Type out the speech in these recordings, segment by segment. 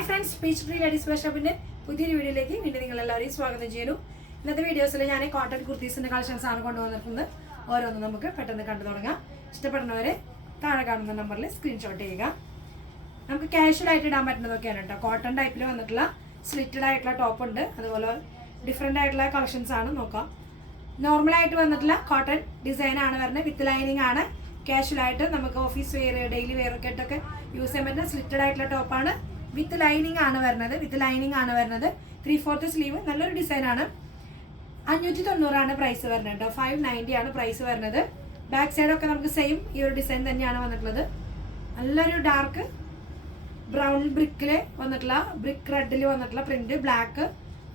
Hi friends Peach Tree Ladies Fashion ഷോപ്പിന്റെ പുതിയൊരു വീഡിയോയിലേക്ക് വീണ്ടും നിങ്ങൾ എല്ലാവരെയും സ്വാഗതം ചെയ്യുന്നു. ഇന്നത്തെ വീഡിയോസിൽ ഞാൻ കോട്ടൺ കുർത്തീസിന്റെ കളക്ഷൻസ് ആണ് കൊണ്ടുവന്നിരിക്കുന്നത്. ഓരോന്നും നമുക്ക് പെട്ടെന്ന് കണ്ടു തുടങ്ങാം. ഇഷ്ടപ്പെടുന്നവരെ താഴെ കാണുന്ന നമ്പറിൽ സ്ക്രീൻഷോട്ട് ചെയ്യുക. നമുക്ക് കാഷ്വൽ ആയിട്ട് ഇടാൻ പറ്റുന്നതൊക്കെയാണ് കേട്ടോ കോട്ടൺ ടൈപ്പിൽ വന്നിട്ടുള്ള സ്ലിറ്റഡ് ആയിട്ടുള്ള ടോപ്പ് ഉണ്ട്. അതുപോലെ ഡിഫറെന്റ് ആയിട്ടുള്ള കളക്ഷൻസ് ആണ് നോക്കാം. നോർമൽ ആയിട്ട് വന്നിട്ടുള്ള കോട്ടൺ ഡിസൈൻ ആണ് വരുന്നത്. വിത്ത് ലൈനിങ് ആണ്. കാഷ്വൽ ആയിട്ട് നമുക്ക് ഓഫീസ് വെയർ ഡെയിലി വെയർ ഒക്കെ ആയിട്ടൊക്കെ യൂസ് ചെയ്യാൻ പറ്റുന്ന സ്ലിറ്റഡ് ആയിട്ടുള്ള ടോപ്പാണ് വിത്ത് ലൈനിങ് ആണ് വരുന്നത്. വിത്ത് ലൈനിങ് ആണ് വരുന്നത്. ത്രീ ഫോർത്ത് സ്ലീവ് നല്ലൊരു ഡിസൈൻ ആണ്. അഞ്ഞൂറ്റി തൊണ്ണൂറാണ് പ്രൈസ് വരുന്നത് കേട്ടോ ഫൈവ് നയന്റി ആണ് പ്രൈസ് വരുന്നത്. ബാക്ക് സൈഡ് ഒക്കെ നമുക്ക് സെയിം ഈ ഒരു ഡിസൈൻ തന്നെയാണ് വന്നിട്ടുള്ളത്. നല്ലൊരു ഡാർക്ക് ബ്രൗൺ ബ്രിക്കിൽ വന്നിട്ടുള്ള ബ്രിക്ക് റെഡിൽ വന്നിട്ടുള്ള പ്രിന്റ് ബ്ലാക്ക്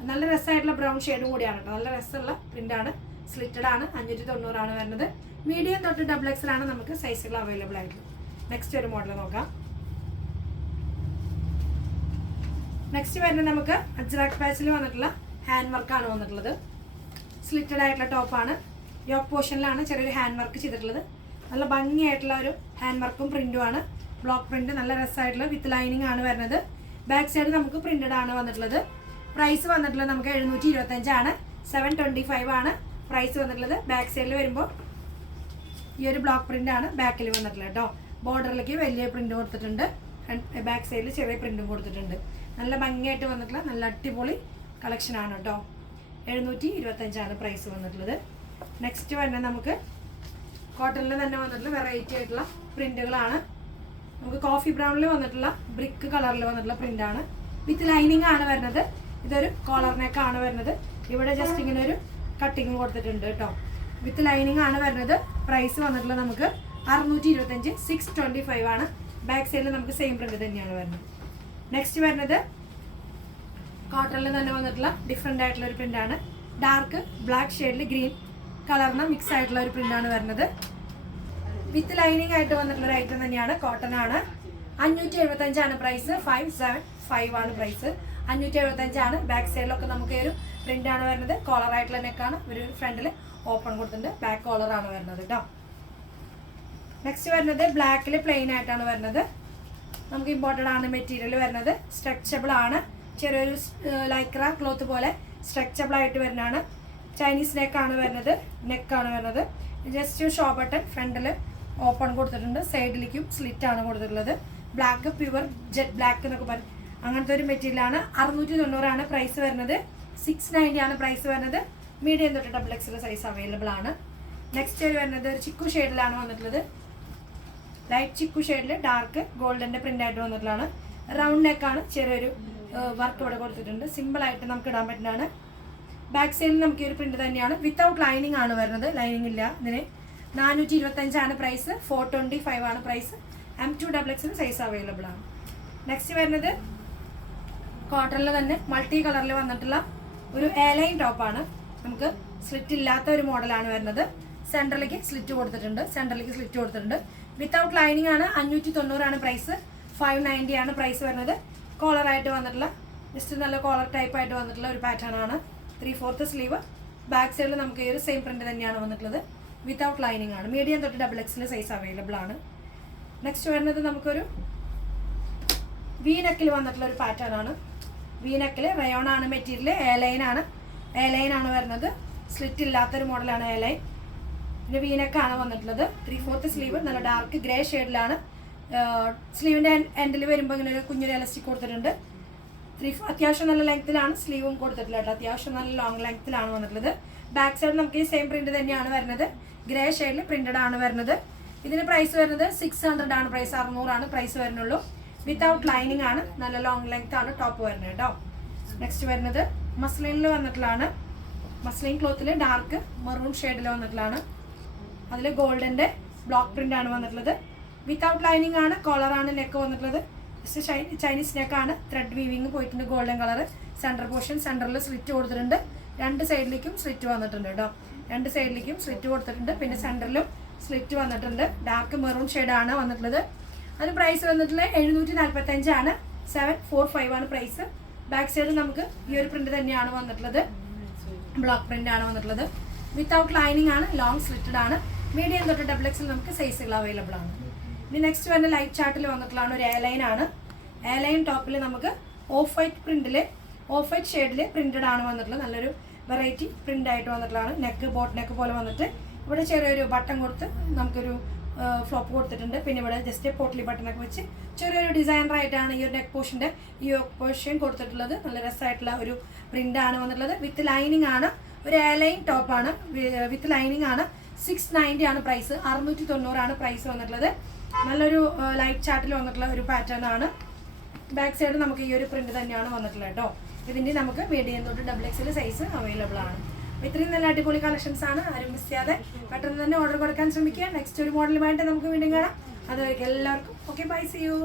നല്ല രസമായിട്ടുള്ള ബ്രൗൺ ഷെയ്ഡും കൂടിയാണ് കേട്ടോ നല്ല രസമുള്ള പ്രിന്റ് ആണ്. സ്ലിറ്റഡ് ആണ്. അഞ്ഞൂറ്റി തൊണ്ണൂറാണ് വരുന്നത്. മീഡിയം തൊട്ട് ഡബിൾ എക്സൽ ആണ് നമുക്ക് സൈസുകൾ അവൈലബിൾ ആയിട്ടുള്ളത്. നെക്സ്റ്റ് ഒരു മോഡൽ നോക്കാം. നെക്സ്റ്റ് വരുന്നത് നമുക്ക് അജ്രാക് പാച്ചിൽ വന്നിട്ടുള്ള ഹാൻഡ് വർക്കാണ് വന്നിട്ടുള്ളത്. സ്ലിറ്റഡ് ആയിട്ടുള്ള ടോപ്പാണ് യോക്ക് പോർഷനിലാണ് ചെറിയൊരു ഹാൻഡ് വർക്ക് ചെയ്തിട്ടുള്ളത്. നല്ല ഭംഗിയായിട്ടുള്ള ഒരു ഹാൻഡ് വർക്കും പ്രിന്റും ആണ്. ബ്ലോക്ക് പ്രിന്റ് നല്ല രസമായിട്ടുള്ള വിത്ത് ലൈനിങ് ആണ് വരുന്നത്. ബാക്ക് സൈഡ് നമുക്ക് പ്രിന്റഡ് ആണ് വന്നിട്ടുള്ളത്. പ്രൈസ് വന്നിട്ടുള്ളത് നമുക്ക് എഴുന്നൂറ്റി ഇരുപത്തഞ്ചാണ് സെവൻ ട്വന്റി ഫൈവ് ആണ് പ്രൈസ് വന്നിട്ടുള്ളത്. ബാക്ക് സൈഡിൽ വരുമ്പോൾ ഈ ഒരു ബ്ലോക്ക് പ്രിന്റ് ആണ് ബാക്കിൽ വന്നിട്ടുള്ളത് കേട്ടോ ബോർഡറിലേക്ക് വലിയ പ്രിന്റ് കൊടുത്തിട്ടുണ്ട്. ബാക്ക് സൈഡിൽ ചെറിയ പ്രിന്റും കൊടുത്തിട്ടുണ്ട്. നല്ല ഭംഗിയായിട്ട് വന്നിട്ടുള്ള നല്ല അടിപൊളി ആണ് കേട്ടോ എഴുന്നൂറ്റി ഇരുപത്തഞ്ചാണ് പ്രൈസ് വന്നിട്ടുള്ളത്. നെക്സ്റ്റ് വരുന്നത് നമുക്ക് കോട്ടണിൽ തന്നെ വന്നിട്ടുള്ള വെറൈറ്റി ആയിട്ടുള്ള പ്രിന്റുകളാണ് നമുക്ക് കോഫി ബ്രൗണിൽ വന്നിട്ടുള്ള ബ്രിക്ക് കളറിൽ വന്നിട്ടുള്ള പ്രിന്റ് ആണ്. വിത്ത് ലൈനിങ് ആണ് വരുന്നത്. ഇതൊരു കോളർ നെക്ക് ആണ് വരുന്നത്. ഇവിടെ ജസ്റ്റ് ഇങ്ങനെ ഒരു കട്ടിങ് കൊടുത്തിട്ടുണ്ട് കേട്ടോ വിത്ത് ലൈനിങ് ആണ് വരുന്നത്. പ്രൈസ് വന്നിട്ടുള്ളത് നമുക്ക് അറുന്നൂറ്റി ഇരുപത്തഞ്ച് സിക്സ് ട്വന്റി ഫൈവ് ആണ് ബാക്ക് സൈഡിൽ നമുക്ക് സെയിം പ്രിന്റ് തന്നെയാണ് വരുന്നത്. നെക്സ്റ്റ് വരുന്നത് കോട്ടണിൽ തന്നെ വന്നിട്ടുള്ള ഡിഫറെന്റ് ആയിട്ടുള്ള ഒരു പ്രിന്റാണ് ഡാർക്ക് ബ്ലാക്ക് ഷെയ്ഡിൽ ഗ്രീൻ കളറിന് മിക്സ് ആയിട്ടുള്ള ഒരു പ്രിന്റാണ് വരുന്നത്. വിത്ത് ലൈനിങ് ആയിട്ട് വന്നിട്ടുള്ള ഒരു ഐറ്റം തന്നെയാണ് കോട്ടൺ ആണ്. അഞ്ഞൂറ്റി എഴുപത്തഞ്ചാണ് പ്രൈസ് ഫൈവ് സെവൻ ഫൈവ് ആണ് പ്രൈസ് അഞ്ഞൂറ്റി എഴുപത്തഞ്ചാണ് ബാക്ക് സൈഡിലൊക്കെ നമുക്ക് ഒരു പ്രിന്റ് ആണ് വരുന്നത്. കോളർ ആയിട്ടുള്ള നെക്കാണ് ഒരു ഫ്രണ്ടിൽ ഓപ്പൺ കൊടുത്തിട്ടുണ്ട്. ബാക്ക് കോളർ ആണ് വരുന്നത് കേട്ടോ നെക്സ്റ്റ് വരുന്നത് ബ്ലാക്കിൽ പ്ലെയിൻ ആയിട്ടാണ് വരുന്നത്. നമുക്ക് ഇമ്പോർട്ടന്റ് ആണ് മെറ്റീരിയൽ വരുന്നത്. സ്ട്രെച്ചബിൾ ആണ്. ചെറിയൊരു ലൈക്ര ക്ലോത്ത് പോലെ സ്ട്രെച്ചബിൾ ആയിട്ട് വരുന്നതാണ്. ചൈനീസ് നെക്കാണ് വരുന്നത്. നെക്കാണ് വരുന്നത്. ജസ്റ്റ് ഷോ ബട്ടൺ ഫ്രണ്ടിൽ ഓപ്പൺ കൊടുത്തിട്ടുണ്ട്. സൈഡിലേക്കും സ്ലിറ്റ് ആണ് കൊടുത്തിട്ടുള്ളത്. ബ്ലാക്ക് പ്യുവർ ജെറ്റ് ബ്ലാക്ക് എന്നൊക്കെ പറയും. അങ്ങനത്തെ ഒരു മെറ്റീരിയലാണ് അറുന്നൂറ്റി തൊണ്ണൂറാണ് പ്രൈസ് വരുന്നത്. സിക്സ് നയന്റി ആണ് പ്രൈസ് വരുന്നത്. മീഡിയം തൊട്ട് ഡബിൾ എക്സിൽ സൈസ് അവൈലബിൾ ആണ്. നെക്സ്റ്റ് വരുന്നത് ഒരു ചിക്കു ഷെയ്ഡിലാണ് വന്നിട്ടുള്ളത്. ലൈറ്റ് ചിക്കു ഷെയ്ഡിൽ ഡാർക്ക് ഗോൾഡന്റെ പ്രിന്റ് ആയിട്ട് വന്നിട്ടുള്ളതാണ്. റൗണ്ട് നെക്കാണ് ചെറിയൊരു വർക്ക് ഇവിടെ കൊടുത്തിട്ടുണ്ട്. സിമ്പിൾ ആയിട്ട് നമുക്ക് ഇടാൻ പറ്റുന്നതാണ്. ബാക്ക് സൈഡിൽ നമുക്ക് ഈ ഒരു പ്രിന്റ് തന്നെയാണ്. വിത്തൗട്ട് ലൈനിങ് ആണ് വരുന്നത്. ലൈനിങ് ഇല്ല ഇതിന്. നാനൂറ്റി ഇരുപത്തഞ്ചാണ് പ്രൈസ് ഫോർ ട്വന്റി ഫൈവ് ആണ് പ്രൈസ് എം ടു ഡബിൾ എക്സിന് സൈസ് അവൈലബിൾ ആണ്. നെക്സ്റ്റ് വരുന്നത് കോട്ടണിൽ തന്നെ മൾട്ടി കളറിൽ വന്നിട്ടുള്ള ഒരു എലൈൻ ടോപ്പാണ് നമുക്ക് സ്ലിറ്റ് ഇല്ലാത്ത ഒരു മോഡലാണ് വരുന്നത്. സെന്ററിലേക്ക് സ്ലിറ്റ് കൊടുത്തിട്ടുണ്ട്. സെന്ററിലേക്ക് സ്ലിറ്റ് കൊടുത്തിട്ടുണ്ട്. വിത്തൗട്ട് ലൈനിങ് ആണ് അഞ്ഞൂറ്റി തൊണ്ണൂറാണ് പ്രൈസ് ഫൈവ് നയന്റി ആണ് പ്രൈസ് വരുന്നത്. കോളറായിട്ട് വന്നിട്ടുള്ള ജസ്റ്റ് നല്ല കോളർ ടൈപ്പ് ആയിട്ട് വന്നിട്ടുള്ള ഒരു പാറ്റേൺ ആണ്. ത്രീ ഫോർത്ത് സ്ലീവ് ബാക്ക് സൈഡിൽ നമുക്ക് ഈ ഒരു സെയിം പ്രിന്റ് തന്നെയാണ് വന്നിട്ടുള്ളത്. വിത്തൗട്ട് ലൈനിങ് ആണ്. മീഡിയം തൊട്ട് ഡബിൾ എക്സിന്റെ സൈസ് അവൈലബിൾ ആണ്. നെക്സ്റ്റ് വരുന്നത് നമുക്കൊരു വീനക്കിൽ വന്നിട്ടുള്ള ഒരു പാറ്റേൺ ആണ്. വീനക്കിൽ റയോൺ ആണ് മെറ്റീരിയൽ എ ലൈൻ ആണ്. എ ലൈൻ ആണ് വരുന്നത്. സ്ലിറ്റ് ഇല്ലാത്തൊരു മോഡലാണ് എ ലൈൻ പിന്നെ വീനക്കാണ് വന്നിട്ടുള്ളത്. ത്രീ ഫോർത്ത് സ്ലീവ് നല്ല ഡാർക്ക് ഗ്രേ ഷെയ്ഡിലാണ് സ്ലീവിന്റെ എൻഡിൽ വരുമ്പോൾ ഇങ്ങനെ ഒരു കുഞ്ഞൊരു എലസ്റ്റിക് കൊടുത്തിട്ടുണ്ട്. ത്രീ അത്യാവശ്യം നല്ല ലെങ്ത്തിലാണ് സ്ലീവും കൊടുത്തിട്ടുള്ളത് അത്യാവശ്യം നല്ല ലോങ് ലെങ്ത്തിലാണ് വന്നിട്ടുള്ളത്. ബാക്ക് സൈഡ് നമുക്ക് ഈ സെയിം പ്രിന്റ് തന്നെയാണ് വരുന്നത്. ഗ്രേ ഷെയ്ഡിൽ പ്രിന്റഡ് ആണ് വരുന്നത്. ഇതിന് പ്രൈസ് വരുന്നത് സിക്സ് ഹൺഡ്രഡ് ആണ്. പ്രൈസ് അറുന്നൂറാണ് പ്രൈസ് വരുന്നുള്ളൂ. വിത്തൗട്ട് ലൈനിങ് ആണ്. നല്ല ലോങ് ലെങ്ത് ആണ് ടോപ്പ് വരുന്നത് കേട്ടോ. നെക്സ്റ്റ് വരുന്നത് മസ്ലിനിൽ വന്നിട്ടുള്ളതാണ്. മസ്ലിൻ ക്ലോത്തിൽ ഡാർക്ക് മെറൂൺ ഷെയ്ഡിൽ വന്നിട്ടുള്ളതാണ്. അതിൽ ഗോൾഡന്റെ ബ്ലോക്ക് പ്രിന്റ് ആണ് വന്നിട്ടുള്ളത്. വിത്തൗട്ട് ലൈനിങ് ആണ് കോളറാണ് നെക്ക് വന്നിട്ടുള്ളത്. ജസ്റ്റ് ചൈനീസ് നെക്കാണ് ത്രെഡ് വീവിങ് പോയിട്ടുണ്ട് ഗോൾഡൻ കളർ സെന്റർ പോർഷൻ സെന്ററിൽ സ്ലിറ്റ് കൊടുത്തിട്ടുണ്ട്. രണ്ട് സൈഡിലേക്കും സ്ലിറ്റ് വന്നിട്ടുണ്ട് കേട്ടോ രണ്ട് സൈഡിലേക്കും സ്ലിറ്റ് കൊടുത്തിട്ടുണ്ട്. പിന്നെ സെന്ററിലും സ്ലിറ്റ് വന്നിട്ടുണ്ട്. ഡാർക്ക് മെറൂൺ ഷെയ്ഡാണ് വന്നിട്ടുള്ളത്. അതിന് പ്രൈസ് വന്നിട്ടുള്ളത് എഴുന്നൂറ്റി നാൽപ്പത്തഞ്ചാണ് സെവൻ ഫോർ ഫൈവ് ആണ് പ്രൈസ് ബാക്ക് സൈഡ് നമുക്ക് ഈ ഒരു പ്രിന്റ് തന്നെയാണ് വന്നിട്ടുള്ളത്. ബ്ലോക്ക് പ്രിന്റ് ആണ് വന്നിട്ടുള്ളത്. വിത്തൗട്ട് ലൈനിങ് ആണ് ലോങ് സ്ലിറ്റഡ് ആണ്. മീഡിയം തൊട്ട് ഡബിൾ എക്സിൽ നമുക്ക് സൈസുകൾ അവൈലബിൾ ആണ്. ഇനി നെക്സ്റ്റ് വരുന്ന ലൈറ്റ് ചാർട്ടിൽ വന്നിട്ടുള്ളതാണ് ഒരു എയർലൈൻ ആണ്. എയർലൈൻ ടോപ്പിൽ നമുക്ക് ഓഫ് വൈറ്റ് പ്രിന്റിൽ ഓഫ് വൈറ്റ് ഷെയ്ഡിൽ പ്രിന്റഡ് ആണ് വന്നിട്ടുള്ളത്. നല്ലൊരു വെറൈറ്റി പ്രിന്റ് ആയിട്ട് വന്നിട്ടുള്ളതാണ്. നെക്ക് ബോട്ട് നെക്ക് പോലെ വന്നിട്ട് ഇവിടെ ചെറിയൊരു ബട്ടൺ കൊടുത്ത് നമുക്കൊരു ഫ്ലോപ്പ് കൊടുത്തിട്ടുണ്ട്. പിന്നെ ഇവിടെ ജസ്റ്റ് പോട്ട്ലി ബട്ടണൊക്കെ വെച്ച് ചെറിയൊരു ഡിസൈനർ ആയിട്ടാണ് ഈ ഒരു നെക്ക് പോർഷന്റെ ഈ പോർഷൻ കൊടുത്തിട്ടുള്ളത്. നല്ല രസമായിട്ടുള്ള ഒരു പ്രിന്റ് ആണ് വന്നിട്ടുള്ളത്. വിത്ത് ലൈനിങ് ആണ് ഒരു എയർലൈൻ ടോപ്പാണ് വിത്ത് ലൈനിങ് ആണ്. സിക്സ് നയന്റി ആണ് പ്രൈസ് അറുന്നൂറ്റി തൊണ്ണൂറാണ് പ്രൈസ് വന്നിട്ടുള്ളത്. നല്ലൊരു ലൈറ്റ് ചാർട്ടിൽ വന്നിട്ടുള്ള ഒരു പാറ്റേൺ ആണ്. ബാക്ക് സൈഡ് നമുക്ക് ഈ ഒരു പ്രിന്റ് തന്നെയാണ് വന്നിട്ടുള്ളത് കേട്ടോ ഇതിന്റെ നമുക്ക് മീഡിയം തൊട്ട് ഡബിൾ എക്സിൽ സൈസ് അവൈലബിൾ ആണ്. ഇത്രയും നല്ല അടിപൊളി കളക്ഷൻസ് ആണ്. ആരും മിസ് ചെയ്യാതെ പെട്ടെന്ന് തന്നെ ഓർഡർ കൊടുക്കാൻ ശ്രമിക്കുക. നെക്സ്റ്റ് ഒരു മോഡലുമായിട്ട് നമുക്ക് വീണ്ടും കാണാം. അതുവരെ എല്ലാവർക്കും. Okay bye C U